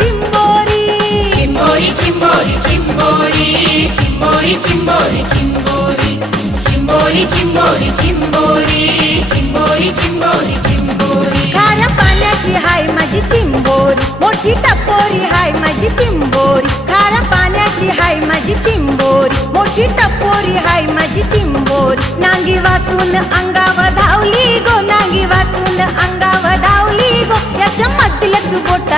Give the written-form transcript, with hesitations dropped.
चिंबोरी चिंबोरी चिंबोरी चिंबोरी चिंबोरी चिंबोरी चिंबोरी चिंबोरी चिंबोरी चिंबोरी चिंबोरी चिंबोरी चिंबोरी खाऱ्या पाण्याची हाय माझी चिंबोरी मोठी टपोरी हाय माझी चिंबोरी खाऱ्या पाण्याची हाय माझी चिंबोरी मोठी टपोरी हाय माझी चिंबोरी नांगी वाचून अंगावर धावली गो नांगी वाचून अंगावर धावली गो याच्या मधलंच बोट